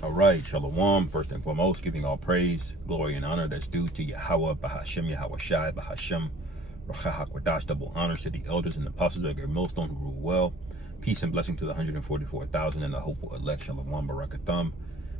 All right, Shalom. First and foremost, giving all praise, glory, and honor that's due to Yahweh, Bahashem, Yahweh Shai, Bahashem, Rachahakwadash, double honors to the elders and apostles of your millstone who rule well. Peace and blessing to the 144,000 and the hopeful elect, Shalom, Barakathum.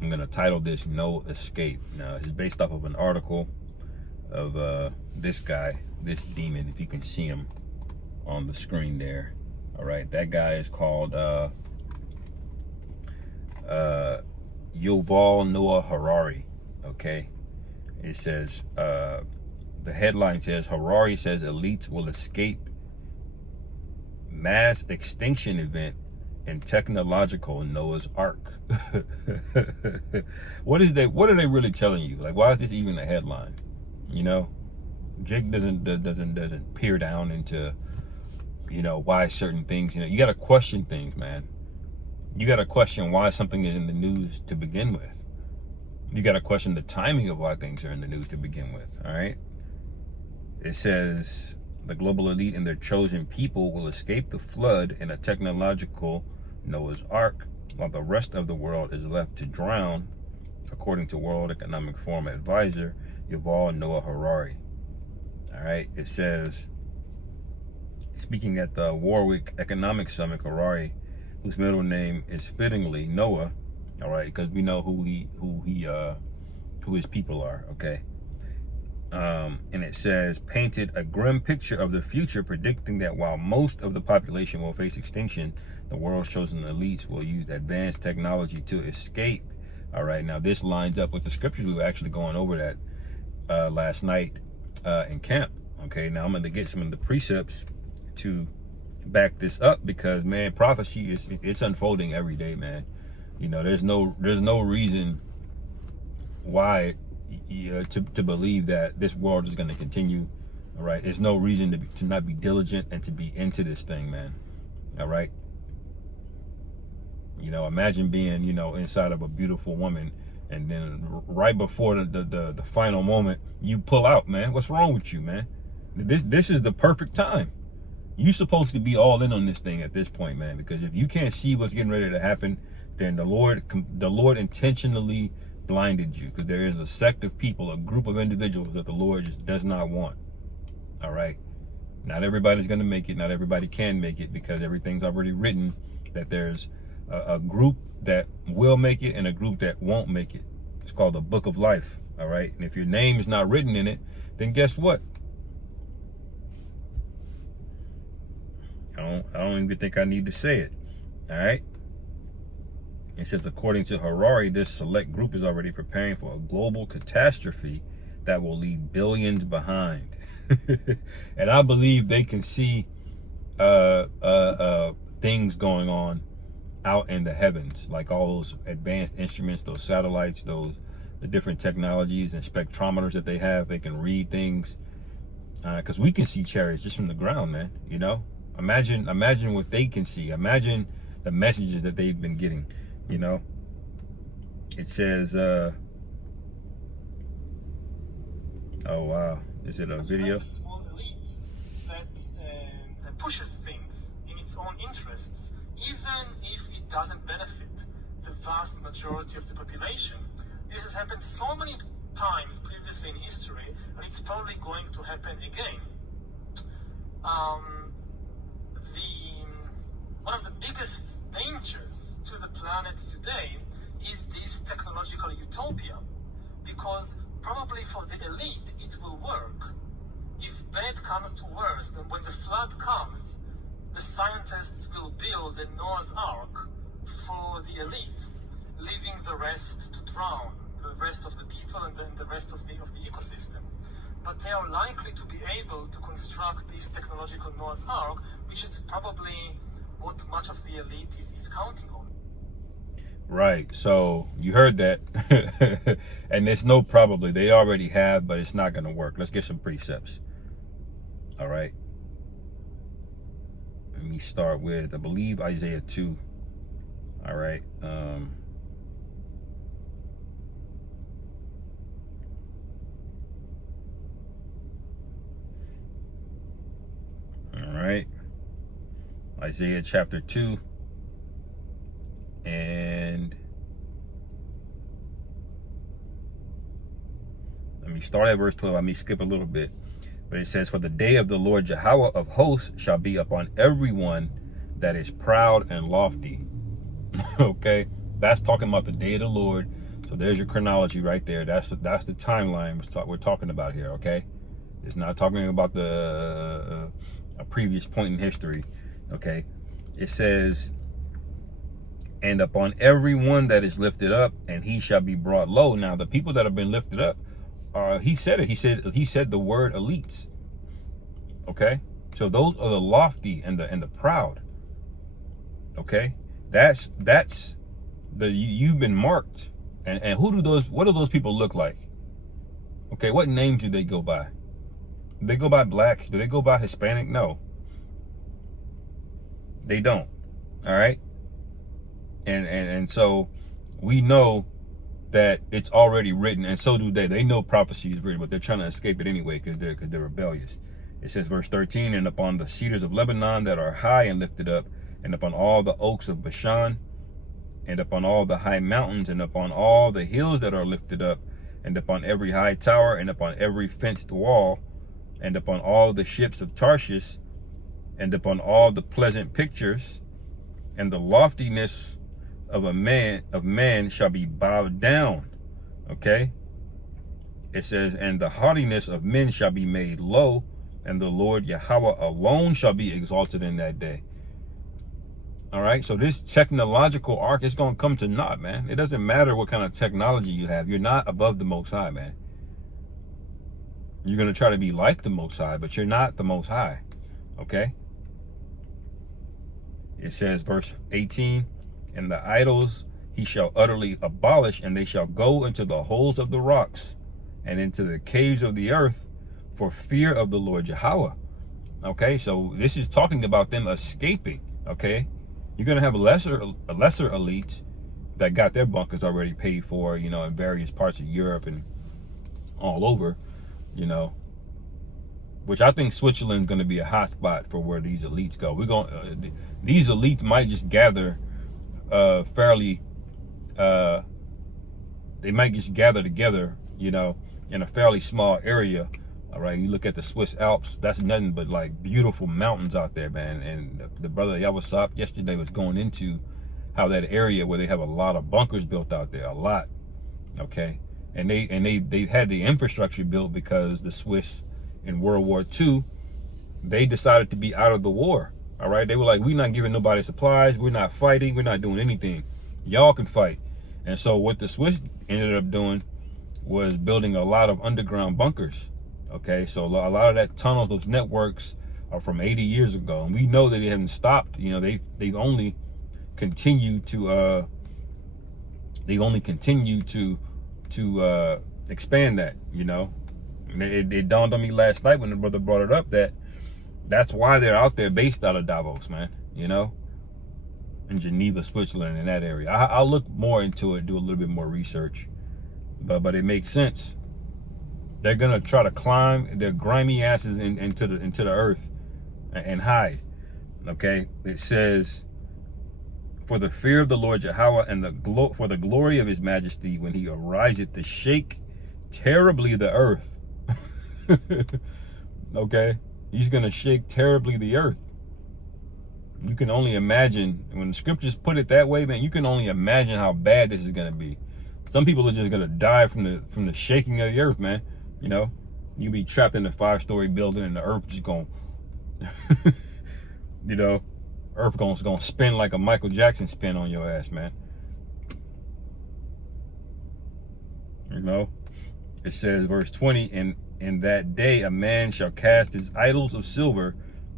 I'm going to title this No Escape. Now, it's based off of an article of this guy, this demon, if you can see him on the screen there. All right, that guy is called Yuval Noah Harari. Okay, it says the headline says Harari says elites will escape mass extinction event in technological Noah's Ark. What are they really telling you? Like, why is this even a headline? You know, Jake doesn't peer down into, you know, why certain things. You know, you got to question things, man. You got to question why something is in the news to begin with. You got to question the timing of why things are in the news to begin with. All right. It says the global elite and their chosen people will escape the flood in a technological Noah's Ark, while the rest of the world is left to drown, according to World Economic Forum advisor Yuval Noah Harari. All right. It says, speaking at the Warwick Economic Summit, Harari, whose middle name is fittingly Noah, all right, because we know who his people are, okay. And it says, painted a grim picture of the future, predicting that while most of the population will face extinction, the world's chosen elites will use advanced technology to escape. All right, now this lines up with the scriptures. We were actually going over that last night in camp. Okay, now I'm going to get some of the precepts to back this up, because man, prophecy it's unfolding every day, man. You know, there's no reason why to believe that this world is going to continue. All right, there's no reason to not be diligent and to be into this thing, man. All right, you know, imagine being, you know, inside of a beautiful woman, and then right before the final moment you pull out, man. What's wrong with you, man? This is the perfect time. You're supposed to be all in on this thing at this point, man, because if you can't see what's getting ready to happen, then the Lord intentionally blinded you, because there is a sect of people, a group of individuals that the Lord just does not want. All right. Not everybody's going to make it. Not everybody can make it, because everything's already written that there's a group that will make it and a group that won't make it. It's called the Book of Life. All right. And if your name is not written in it, then guess what? I don't even think I need to say it. All right. It says, according to Harari, this select group is already preparing for a global catastrophe that will leave billions behind. And I believe they can see things going on out in the heavens, like all those advanced instruments, those satellites, the different technologies and spectrometers that they have. They can read things, because we can see chariots just from the ground, man. You know, imagine what they can see. Imagine the messages that they've been getting. You know, it says, oh wow, is it a video? A small elite that pushes things in its own interests, even if it doesn't benefit the vast majority of the population. This has happened so many times previously in history, and it's probably going to happen again. One of the biggest dangers to the planet today is this technological utopia, because probably for the elite it will work. If bad comes to worst, and when the flood comes, the scientists will build a Noah's Ark for the elite, leaving the rest to drown, the rest of the people and then the rest of the ecosystem. But they are likely to be able to construct this technological Noah's Ark, which is probably what much of the elite is counting on. Right. So you heard that. And there's no probably. They already have, but it's not going to work. Let's get some precepts. All right. Let me start with, I believe, Isaiah 2. All right. All right. Isaiah chapter 2 and We start at verse 12. I may skip a little bit. But it says, for the day of the Lord Yahweh of hosts shall be upon everyone that is proud and lofty. Okay? That's talking about the day of the Lord. So there's your chronology right there. That's the timeline we're talking about here, okay? It's not talking about a previous point in history, okay? It says, and upon everyone that is lifted up, and he shall be brought low. Now, the people that have been lifted up, he said it. He said the word elites. Okay, so those are the lofty and the proud. Okay, that's you've been marked. And what do those people look like? Okay, what names do they go by? Do they go by black? Do they go by Hispanic? No, they don't. All right, and so we know that it's already written, and so do they. They know prophecy is written, but they're trying to escape it anyway because they're rebellious. It says, verse 13, and upon the cedars of Lebanon that are high and lifted up, and upon all the oaks of Bashan, and upon all the high mountains, and upon all the hills that are lifted up, and upon every high tower, and upon every fenced wall, and upon all the ships of Tarshish, and upon all the pleasant pictures, and the loftiness of man shall be bowed down. Okay, it says, and the haughtiness of men shall be made low, and the Lord Yahweh alone shall be exalted in that day. All right, so this technological arc is going to come to naught, man. It doesn't matter what kind of technology you have. You're not above the Most High, man. You're going to try to be like the Most High, but you're not the Most High. Okay, it says, verse 18, and the idols he shall utterly abolish, and they shall go into the holes of the rocks and into the caves of the earth for fear of the Lord Yahweh. Okay, so this is talking about them escaping. Okay, you're going to have a lesser elites that got their bunkers already paid for, you know, in various parts of Europe and all over, you know, which I think Switzerland's going to be a hot spot for where these elites go. These elites might just gather fairly, they might just gather together, you know, in a fairly small area. All right, you look at the Swiss Alps, that's nothing but like beautiful mountains out there, man. And the brother Yawasop yesterday was going into how that area where they have a lot of bunkers built out there, a lot. Okay, and they've had the infrastructure built because the Swiss in World War II, they decided to be out of the war. All right, they were like, we're not giving nobody supplies, we're not fighting, we're not doing anything. Y'all can fight. And so what the Swiss ended up doing was building a lot of underground bunkers. Okay, so a lot of that tunnels, those networks are from 80 years ago, and we know that they haven't stopped. You know, they've only continued to expand that. You know, and it dawned on me last night when the brother brought it up that that's why they're out there, based out of Davos, man. You know, in Geneva, Switzerland, in that area. I'll look more into it, do a little bit more research, but it makes sense. They're gonna try to climb their grimy asses into the earth and hide. Okay, it says, for the fear of the Lord Yahweh and for the glory of his majesty, when he ariseth to shake terribly the earth. Okay, he's gonna shake terribly the earth. You can only imagine, when the scriptures put it that way, man, you can only imagine how bad this is gonna be. Some people are just gonna die from the shaking of the earth, man. You know, you be trapped in a 5-story building and the earth just going, you know, earth going to spin like a Michael Jackson spin on your ass, man. You know, it says, verse 20, and in that day a man shall cast his idols of silver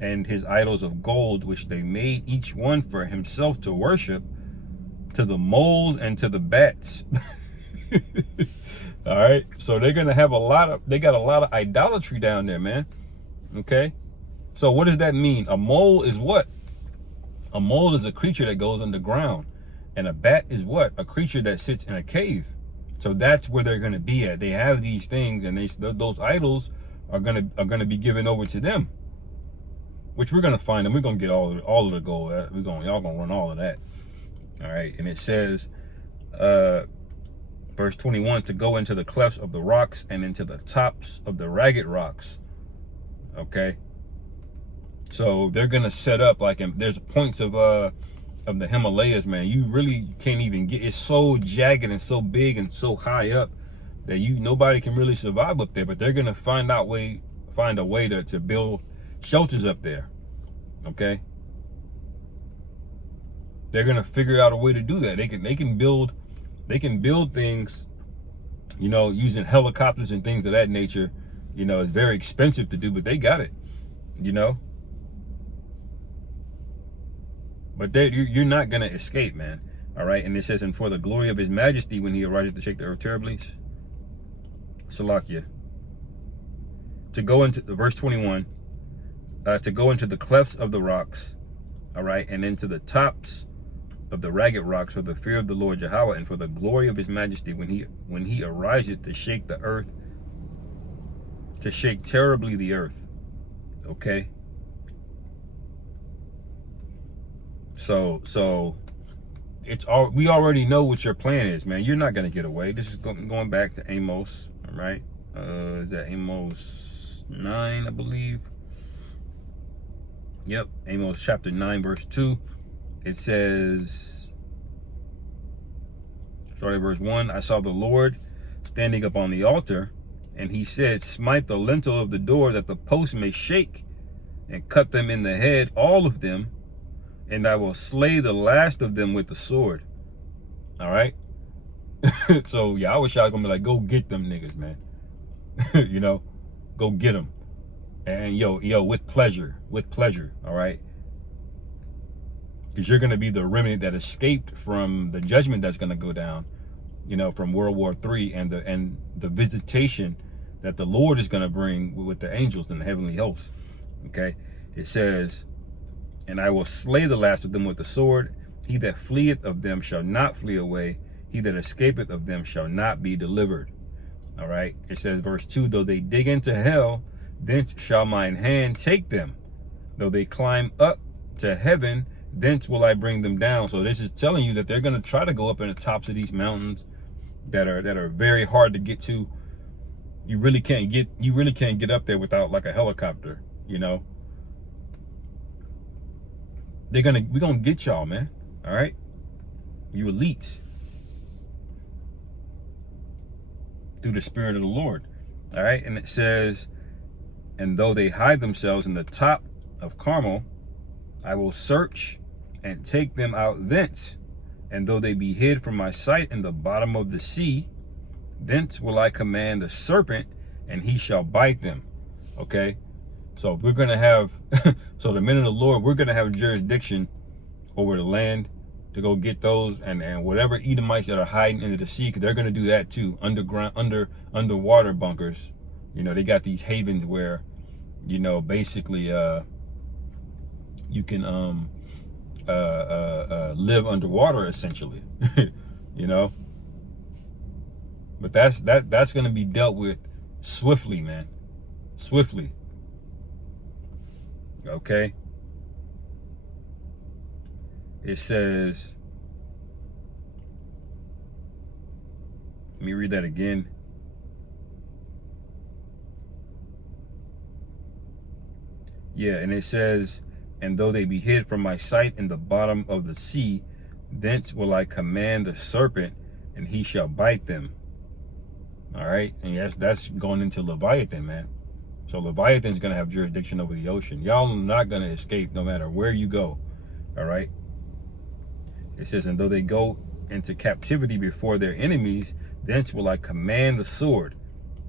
and his idols of gold, which they made each one for himself to worship, to the moles and to the bats. All right, so they're gonna have they got a lot of idolatry down there, man. Okay, so what does that mean? A mole is what? A mole is a creature that goes underground, and a bat is what? A creature that sits in a cave. So that's where they're gonna be at. They have these things, and those idols are gonna be given over to them, which we're gonna find them. We're gonna get all of the gold. Y'all gonna run all of that. All right, and it says, Verse 21, to go into the clefts of the rocks and into the tops of the ragged rocks. Okay. So they're going to set up like, there's points of the Himalayas, man. You really can't even get, it's so jagged and so big and so high up that nobody can really survive up there, but they're going to find a way to build shelters up there. Okay. They're going to figure out a way to do that. They can build things, you know, using helicopters and things of that nature. You know, it's very expensive to do, but they got it, you know. But you're not going to escape, man. All right. And it says, and for the glory of his majesty, when he arises to shake the earth terribly. Salakia. To go into verse 21, to go into the clefts of the rocks. All right. And into the tops of the ragged rocks for the fear of the Lord Yahweh and for the glory of his majesty when he ariseth to shake the earth, to shake terribly the earth. Okay. So it's all, we already know what your plan is, man. You're not going to get away. This is going back to Amos, all right? Is that Amos 9, I believe? Yep, Amos chapter 9, verse 2. It says, starting verse 1, I saw the Lord standing upon the altar, and he said, smite the lintel of the door that the post may shake, and cut them in the head, all of them, and I will slay the last of them with the sword. All right. So yeah, I wish I was gonna be like, go get them niggas, man. You know, go get them. And yo, with pleasure. All right. Because you're gonna be the remnant that escaped from the judgment that's gonna go down, you know, from World War III and the visitation that the Lord is gonna bring with the angels and the heavenly hosts. Okay. It says, and I will slay the last of them with the sword. He that fleeth of them shall not flee away. He that escapeth of them shall not be delivered. All right. It says, verse 2, though they dig into hell, thence shall mine hand take them. Though they climb up to heaven, thence will I bring them down. So this is telling you that they're going to try to go up in the tops of these mountains that are very hard to get to. You really can't get up there without like a helicopter, you know. We're gonna get y'all, man. All right, you elites, through the Spirit of the Lord. All right, and it says, and though they hide themselves in the top of Carmel, I will search and take them out thence. And though they be hid from my sight in the bottom of the sea, thence will I command the serpent, and he shall bite them. Okay. So we're going to have, so the men of the Lord, we're going to have jurisdiction over the land to go get those and whatever Edomites that are hiding into the sea, because they're going to do that too. Underwater bunkers. You know, they got these havens where, you know, basically you can live underwater essentially, you know. But that's going to be dealt with swiftly, man. Swiftly. Okay. It says, let me read that again. Yeah, and it says, and though they be hid from my sight in the bottom of the sea, thence will I command the serpent, and he shall bite them. All right. And yes, that's going into Leviathan, man. So Leviathan is going to have jurisdiction over the ocean. Y'all are not going to escape no matter where you go. All right. It says, and though they go into captivity before their enemies, thence will I command the sword,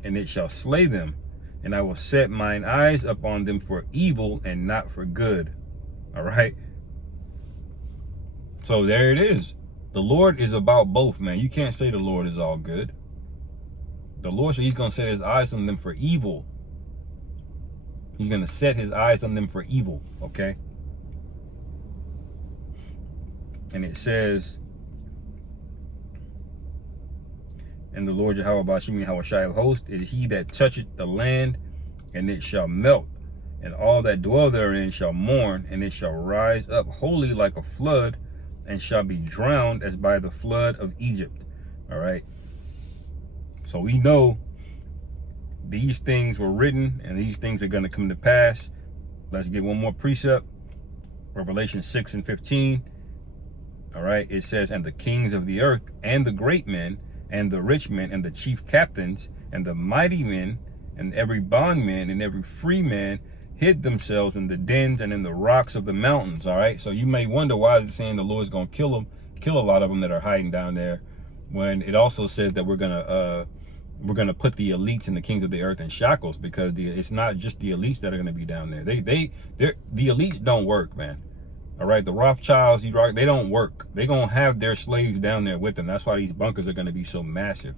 and it shall slay them. And I will set mine eyes upon them for evil and not for good. All right. So there it is. The Lord is about both, man. You can't say the Lord is all good. The Lord said he's going to set his eyes on them for evil. He's going to set his eyes on them for evil. Okay. And it says, and the Lord Yahweh Bashim Yahushai of hosts is he that toucheth the land, and it shall melt, and all that dwell therein shall mourn, and it shall rise up wholly like a flood, and shall be drowned as by the flood of Egypt. All right. So we know these things were written and these things are going to come to pass. Let's get one more precept. Revelation 6:15. All right, it says, and the kings of the earth and the great men and the rich men and the chief captains and the mighty men and every bondman and every free man hid themselves in the dens and in the rocks of the mountains. All right, so you may wonder, why is it saying the Lord's going to kill a lot of them that are hiding down there, when it also says that we're gonna put the elites and the kings of the earth in shackles, because it's not just the elites that are going to be down there. The elites don't work, man. All right, the Rothschilds, they don't work. They're going to have their slaves down there with them. That's why these bunkers are going to be so massive.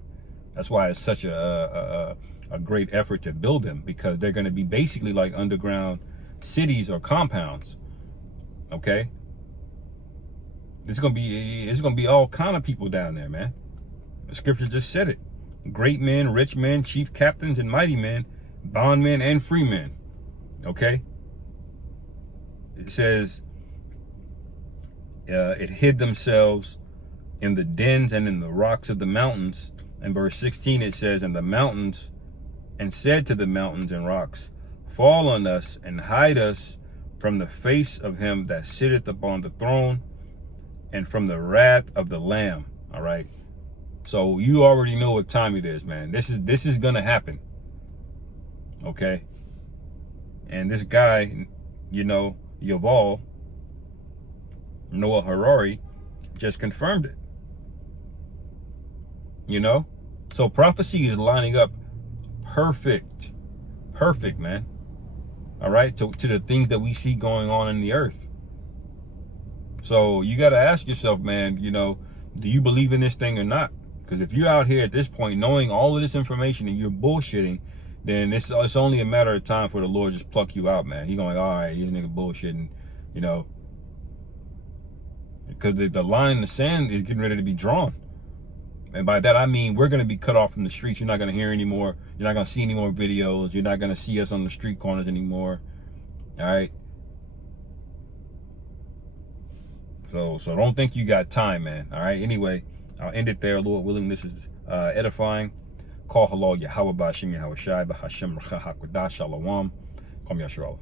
That's why it's such a great effort to build them, because they're going to be basically like underground cities or compounds. Okay? It's going to be all kind of people down there, man. The scripture just said it. Great men, rich men, chief captains and mighty men, bondmen and free men. Okay? It says, it hid themselves in the dens and in the rocks of the mountains. In verse 16 it says, and the mountains, and said to the mountains and rocks, fall on us and hide us from the face of him that sitteth upon the throne and from the wrath of the Lamb. All right. So you already know what time it is, man. This is gonna happen. Okay. And this guy, Yuval Noah Harari, just confirmed it. So prophecy is lining up perfect, man. All right, to the things that we see going on in the earth. So you got to ask yourself, man, do you believe in this thing or not? Because if you're out here at this point knowing all of this information and you're bullshitting, then it's only a matter of time for the Lord just pluck you out, man. He's going, all right, this nigga bullshitting, because the line in the sand is getting ready to be drawn. And by that, I mean, we're going to be cut off from the streets. You're not going to hear anymore. You're not going to see any more videos. You're not going to see us on the street corners anymore. All right. So don't think you got time, man. All right. Anyway, I'll end it there. Lord willing, this is edifying. Call halal Yahweh Ba'Shem Yahweh Shai Ba'Hashem Racha HaKodash Shalom. Kom Yashua.